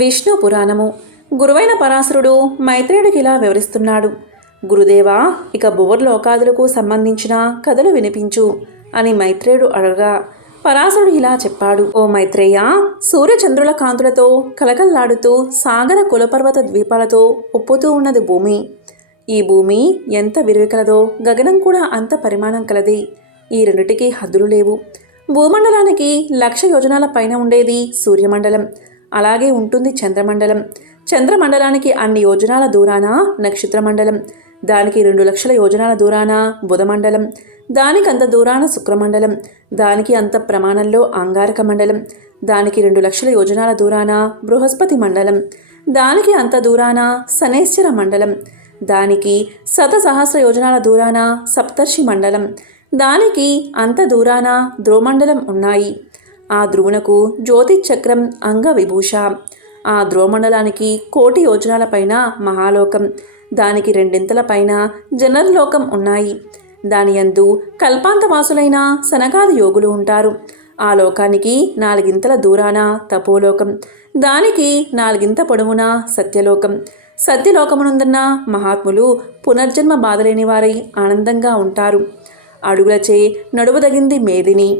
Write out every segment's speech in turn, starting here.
విష్ణు పురాణము. గురువైన పరాశరుడు మైత్రేయుడికి ఇలా వివరిస్తున్నాడు. గురుదేవా, ఇక భువర్లోకాదులకు సంబంధించిన కథలు వినిపించు అని మైత్రేయుడు అడగగా పరాశరుడు ఇలా చెప్పాడు. ఓ మైత్రేయ, సూర్యచంద్రుల కాంతులతో కలకల్లాడుతూ సాగర కులపర్వత ద్వీపాలతో ఉప్పుతూ ఉన్నది భూమి. ఈ భూమి ఎంత విరివికలదో గగనం కూడా అంత పరిమాణం కలది. ఈ రెండిటికి హద్దులు లేవు. భూమండలానికి 1,00,000 యోజనాల పైన ఉండేది సూర్యమండలం. అలాగే ఉంటుంది చంద్రమండలం. చంద్రమండలానికి అన్ని యోజనాల దూరాన నక్షత్రమండలం. దానికి 2,00,000 యోజనాల దూరాన బుధమండలం. దానికి అంత దూరాన శుక్రమండలం. దానికి అంత ప్రమాణంలో అంగారక మండలం. దానికి 2,00,000 యోజనాల దూరాన బృహస్పతి మండలం. దానికి అంత దూరాన శనైశ్చర మండలం. దానికి 1,000 యోజనాల దూరాన సప్తర్షి మండలం. దానికి అంత దూరాన ధ్రువమండలం ఉన్నాయి. ఆ ధ్రువునకు జ్యోతిచక్రం అంగవిభూష. ఆ ధ్రువమండలానికి 1,00,000 యోజనాల పైన మహాలోకం. దానికి 2 పైన జనరలోకం ఉన్నాయి. దాని యందు కల్పాంతవాసులైన సనకాది యోగులు ఉంటారు. ఆ లోకానికి 4 దూరాన తపోలోకం. దానికి 4 పొడవున సత్యలోకం. సత్యలోకమునందున్న మహాత్ములు పునర్జన్మ బాధలేని వారై ఆనందంగా ఉంటారు. అడుగులచే నడువదగింది మేదిని,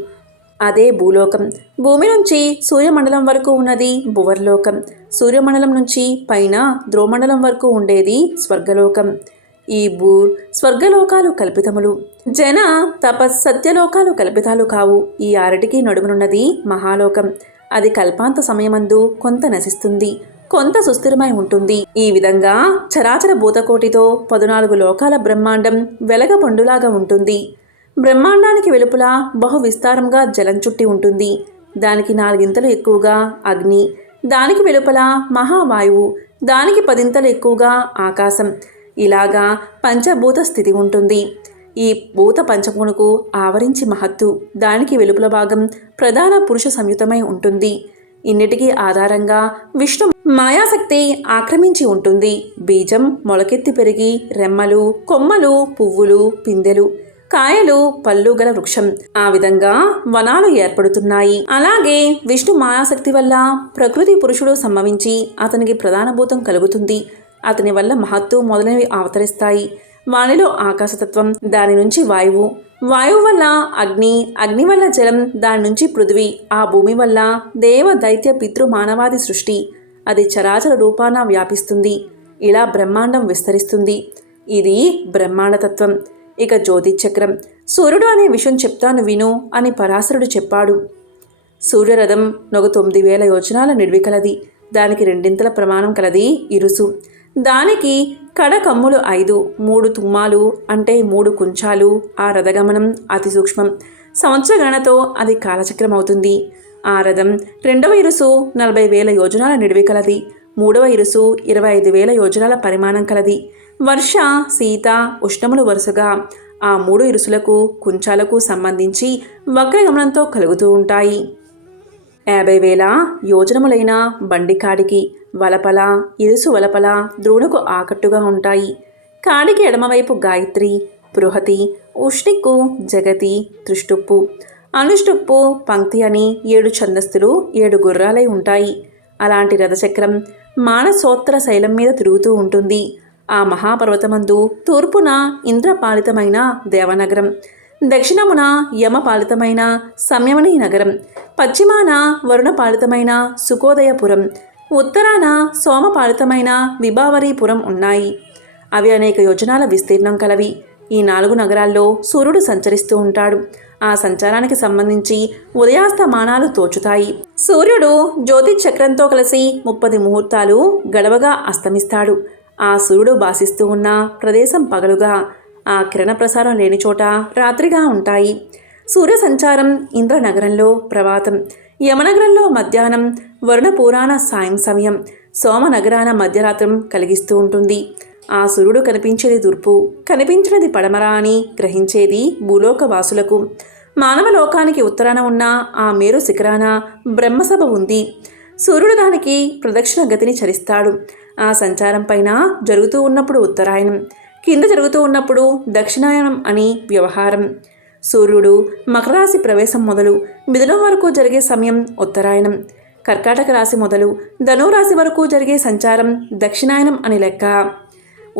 అదే భూలోకం. భూమి నుంచి సూర్యమండలం వరకు ఉన్నది భువర్లోకం. సూర్యమండలం నుంచి పైన ధ్రువమండలం వరకు ఉండేది స్వర్గలోకం. ఈ స్వర్గలోకాలు కల్పితములు. జన సత్యలోకాలు కల్పితాలు కావు. ఈ ఆరటికి నడుమునున్నది మహాలోకం. అది కల్పాంత సమయమందు కొంత నశిస్తుంది, కొంత సుస్థిరమై ఉంటుంది. ఈ విధంగా చరాచర భూతకోటితో 14 లోకాల బ్రహ్మాండం వెలగ పండులాగా ఉంటుంది. బ్రహ్మాండానికి వెలుపల బహు విస్తారంగా జలం చుట్టి ఉంటుంది. దానికి 4 ఎక్కువగా అగ్ని. దానికి వెలుపల మహావాయువు. దానికి 10 ఎక్కువగా ఆకాశం. ఇలాగా పంచభూత స్థితి ఉంటుంది. ఈ భూత పంచమునకు ఆవరించి మహత్తు. దానికి వెలుపల భాగం ప్రధాన పురుష సంయుతమై ఉంటుంది. ఇన్నిటికీ ఆధారంగా విష్ణు మాయాశక్తి ఆక్రమించి ఉంటుంది. బీజం మొలకెత్తి పెరిగి రెమ్మలు, కొమ్మలు, పువ్వులు, పిందెలు, కాయలు, పళ్ళు గల వృక్షం. ఆ విధంగా వనాలు ఏర్పడుతున్నాయి. అలాగే విష్ణు మాయాశక్తి వల్ల ప్రకృతి పురుషుడు సంభవించి అతనికి ప్రధానభూతం కలుగుతుంది. అతని వల్ల మహత్తు మొదలైనవి అవతరిస్తాయి. వానిలో ఆకాశతత్వం, దాని నుంచి వాయువు, వాయువు వల్ల అగ్ని, అగ్ని వల్ల జలం, దాని నుంచి పృథివీ, ఆ భూమి వల్ల దేవ దైత్య పితృ మానవాది సృష్టి. అది చరాచర రూపాన వ్యాపిస్తుంది. ఇలా బ్రహ్మాండం విస్తరిస్తుంది. ఇది బ్రహ్మాండతత్వం. ఇక జ్యోతిచక్రం. సూర్యుడు అనే విషయం చెప్తాను విను అని పరాశరుడు చెప్పాడు. సూర్యరథం 9,000 యోజనాల నిడివి కలది. దానికి 2 ప్రమాణం కలది ఇరుసు. దానికి కడకమ్ములు 5, 3 తుమ్మాలు అంటే 3 కుంచాలు. ఆ రథగమనం అతి సూక్ష్మం. సంవత్సర గణనతో అది కాలచక్రం అవుతుంది. ఆ రథం 2వ ఇరుసు 40,000 యోజనాల నిడివి కలది. 3వ ఇరుసు 25,000 యోజనాల పరిమాణం కలది. వర్ష, శీత, ఉష్ణములు వరుసగా ఆ 3 ఇరుసులకు కుంచాలకు సంబంధించి వక్రగమనంతో కలుగుతూ ఉంటాయి. 50,000 యోజనములైన బండికాడికి వలపల, ఇరుసు వలపల ద్రోణుకు ఆకట్టుగా ఉంటాయి. కాడికి ఎడమవైపు గాయత్రి, బృహతి, ఉష్ణిక్కు, జగతి, త్రిష్టుప్పు, అనుష్టుప్పు, పంక్తి అని 7 ఛందస్సులు 7 గుర్రాలై ఉంటాయి. అలాంటి రథచక్రం మానసోత్తర శైలం మీద తిరుగుతూ ఉంటుంది. ఆ మహాపర్వతమందు తూర్పున ఇంద్రపాలితమైన దేవనగరం, దక్షిణమున యమపాలితమైన సంయమనీ నగరం, పశ్చిమాన వరుణపాలితమైన సుకోదయపురం, ఉత్తరాన సోమపాలితమైన విభావరీపురం ఉన్నాయి. అవి అనేక యోజనాల విస్తీర్ణం కలవి. ఈ 4 నగరాల్లో సూర్యుడు సంచరిస్తూ ఉంటాడు. ఆ సంచారానికి సంబంధించి ఉదయాస్తమానాలు తోచుతాయి. సూర్యుడు జ్యోతిచక్రంతో కలిసి 30 ముహూర్తాలు గడవగా అస్తమిస్తాడు. ఆ సూర్యుడు భాసిస్తూ ఉన్న ప్రదేశం పగలుగా, ఆ కిరణ ప్రసారం లేని చోట రాత్రిగా ఉంటాయి. సూర్య సంచారం ఇంద్రనగరంలో ప్రభాతం, యమనగరంలో మధ్యాహ్నం, వరుణ పురాణ సాయం సమయం, సోమనగరాన మధ్యరాత్రం కలిగిస్తూ ఉంటుంది. ఆ సూర్యుడు కనిపించేది తూర్పు, కనిపించినది పడమర అని గ్రహించేది భూలోకవాసులకు. మానవలోకానికి ఉత్తరాన ఉన్న ఆ మేరు శిఖరాన బ్రహ్మసభ ఉంది. సూర్యుడు దానికి ప్రదక్షిణ గతిని చరిస్తాడు. ఆ సంచారం పైన జరుగుతూ ఉన్నప్పుడు ఉత్తరాయణం, కింద జరుగుతూ ఉన్నప్పుడు దక్షిణాయనం అని వ్యవహారం. సూర్యుడు మకరరాశి ప్రవేశం మొదలు మిథునం వరకు జరిగే సమయం ఉత్తరాయణం. కర్కాటక రాశి మొదలు ధనురాశి వరకు జరిగే సంచారం దక్షిణాయనం అని లెక్క.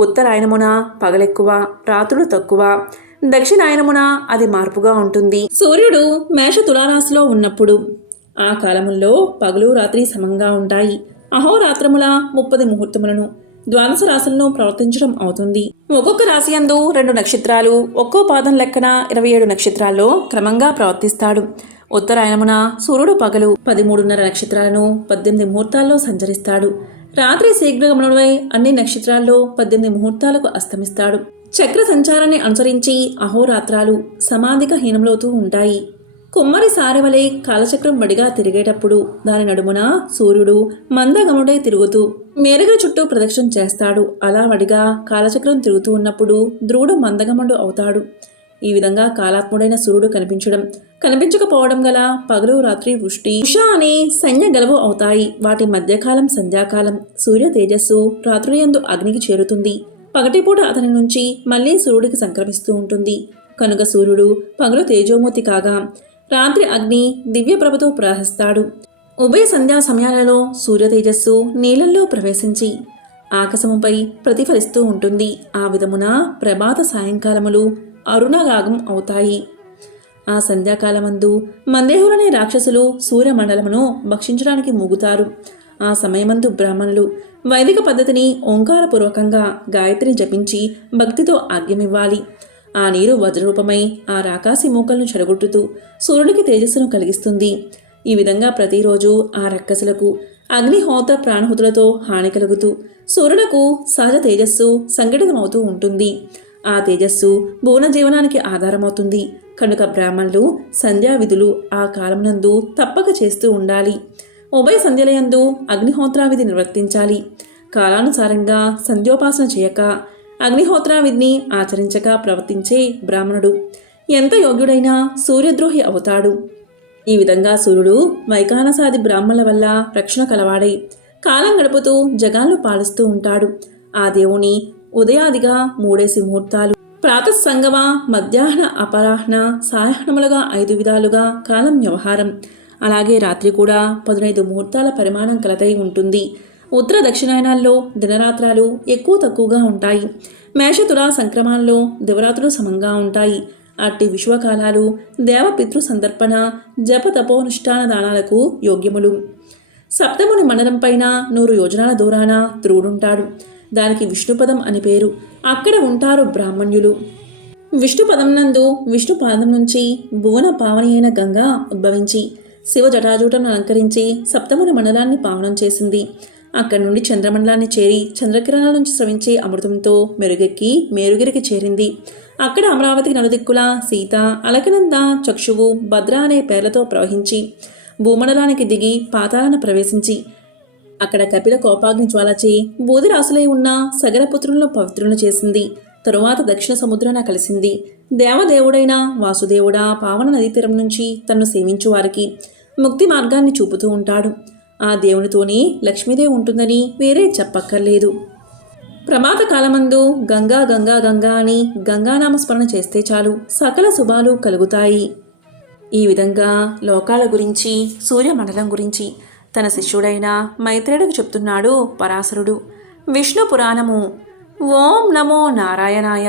ఉత్తరాయణమున పగలెక్కువ, రాత్రులు తక్కువ. దక్షిణాయనమున అది మార్పుగా ఉంటుంది. సూర్యుడు మేష తులారాశిలో ఉన్నప్పుడు ఆ కాలముల్లో పగలు రాత్రి సమంగా ఉంటాయి. అహోరాత్రముల 30 ముహూర్తములను ద్వాదశ రాశులను ప్రవర్తించడం అవుతుంది. ఒక్కొక్క రాశి యందు 2 నక్షత్రాలు, ఒక్కో పాదం లెక్కన 27 నక్షత్రాల్లో క్రమంగా ప్రవర్తిస్తాడు. ఉత్తరాయణమున సూర్యుడు పగలు 13:30 నక్షత్రాలను 18 ముహూర్తాల్లో సంచరిస్తాడు. రాత్రి శీఘ్రగమనుడై అన్ని నక్షత్రాల్లో 18 ముహూర్తాలకు అస్తమిస్తాడు. చక్ర సంచారాన్ని అనుసరించి అహోరాత్రాలు సమాధిక హీనంలోతూ ఉంటాయి. కుమ్మరి సారెవలే కాలచక్రం వడిగా తిరిగేటప్పుడు దాని నడుమున సూర్యుడు మందగమనుడై తిరుగుతూ మేరుగ చుట్టూ ప్రదక్షిణ చేస్తాడు. అలా వడిగా కాలచక్రం తిరుగుతూ ఉన్నప్పుడు ధ్రువుడు మందగమనుడు అవుతాడు. ఈ విధంగా కాలాత్ముడైన సూర్యుడు కనిపించకపోవడం గల పగలు రాత్రి వృష్టి ఉష అనే సైన్య గలవు అవుతాయి. వాటి మధ్యకాలం సంధ్యాకాలం. సూర్య తేజస్సు రాత్రులందు అగ్నికి చేరుతుంది. పగటిపూట అతని నుంచి మళ్లీ సూర్యుడికి సంక్రమిస్తూ ఉంటుంది. కనుక సూర్యుడు పగలు తేజోమూర్తి కాగా రాత్రి అగ్ని దివ్య ప్రభతో ప్రవహిస్తాడు. ఉభయ సంధ్యా సమయాలలో సూర్య తేజస్సు నీళ్ళల్లో ప్రవేశించి ఆకాశముపై ప్రతిఫలిస్తూ ఉంటుంది. ఆ విధమున ప్రభాత సాయంకాలములు అరుణగాగం అవుతాయి. ఆ సంధ్యాకాలమందు మందేహులనే రాక్షసులు సూర్యమండలమును భక్షించడానికి మూగుతారు. ఆ సమయమందు బ్రాహ్మణులు వైదిక పద్ధతిని ఓంకారపూర్వకంగా గాయత్రిని జపించి భక్తితో ఆజ్ఞమివ్వాలి. ఆ నీరు వజ్రరూపమై ఆ రాకాసి మూకలను చెడగొట్టుతూ సూర్యుడికి తేజస్సును కలిగిస్తుంది. ఈ విధంగా ప్రతిరోజు ఆ రక్కసులకు అగ్నిహోత్ర ప్రాణహుతులతో హాని కలుగుతూ సూర్యుడకు సహజ తేజస్సు సంఘటితమవుతూ ఉంటుంది. ఆ తేజస్సు భువన జీవనానికి ఆధారమవుతుంది. కనుక బ్రాహ్మణులు సంధ్యా విధులు ఆ కాలమునందు తప్పక చేస్తూ ఉండాలి. ఉభయ సంధ్యలయందు అగ్నిహోత్రావిధి నిర్వర్తించాలి. కాలానుసారంగా సంధ్యోపాసన చేయక అగ్నిహోత్రావిధిని ఆచరించక ప్రవర్తించే బ్రాహ్మణుడు ఎంత యోగ్యుడైనా సూర్యద్రోహి అవుతాడు. ఈ విధంగా సూర్యుడు వైకానసాది బ్రాహ్మణుల వల్ల రక్షణ కలవాడై కాలం గడుపుతూ జగాలను పాలిస్తూ ఉంటాడు. ఆ దేవుని ఉదయాదిగా 3 ముహూర్తాలు, ప్రాతస్సంగమ, మధ్యాహ్న అపరాహ్న సాయాహ్నములుగా 5 విధాలుగా కాలం వ్యవహారం. అలాగే రాత్రి కూడా 15 ముహూర్తాల పరిమాణం కలదై ఉంటుంది. ఉత్తర దక్షిణాయనాల్లో దినరాత్రాలు ఎక్కువ తక్కువగా ఉంటాయి. మేషతుల సంక్రమణలో దివరాత్రులు సమంగా ఉంటాయి. అట్టి విశ్వకాలాలు దేవపితృ సందర్పణ జప తపోనుష్ఠాన దానాలకు యోగ్యములు. సప్తముని మండలం పైన 100 యోజనాల దూరాన ధ్రువుడుంటాడు. దానికి విష్ణుపదం అని పేరు. అక్కడ ఉంటారు బ్రాహ్మణ్యులు. విష్ణుపదం నందు విష్ణు పాదం నుంచి భువన పావని అయిన గంగా ఉద్భవించి శివ జటాజూటను అలంకరించి సప్తముని మండలాన్ని పావనం చేసింది. అక్కడి నుండి చంద్రమండలాన్ని చేరి చంద్రకిరణాల నుంచి స్రవించే అమృతంతో మెరుగెక్కి మేరుగిరికి చేరింది. అక్కడ అమరావతికి నలుదిక్కుల సీత, అలకనంద, చక్షువు, భద్ర అనే పేర్లతో ప్రవహించి భూమండలానికి దిగి పాతాళాన ప్రవేశించి అక్కడ కపిల కోపాగ్ని జ్వాలచే బూదిరాసులై ఉన్న సగరపుత్రులను పవిత్రులను చేసింది. తరువాత దక్షిణ సముద్రాన కలిసింది. దేవదేవుడైన వాసుదేవుడా పావన నదీ తీరం నుంచి తన్ను సేవించు వారికి ముక్తి మార్గాన్ని చూపుతూ ఉంటాడు. ఆ దేవునితోనే లక్ష్మీదేవి ఉంటుందని వేరే చెప్పక్కర్లేదు. ప్రమాద కాలమందు గంగా గంగా గంగా అని గంగానామస్మరణ చేస్తే చాలు సకల శుభాలు కలుగుతాయి. ఈ విధంగా లోకాల గురించి సూర్యమండలం గురించి తన శిష్యుడైన మైత్రేయుడికి చెప్తున్నాడు పరాశరుడు. విష్ణు పురాణము. ఓం నమో నారాయణాయ.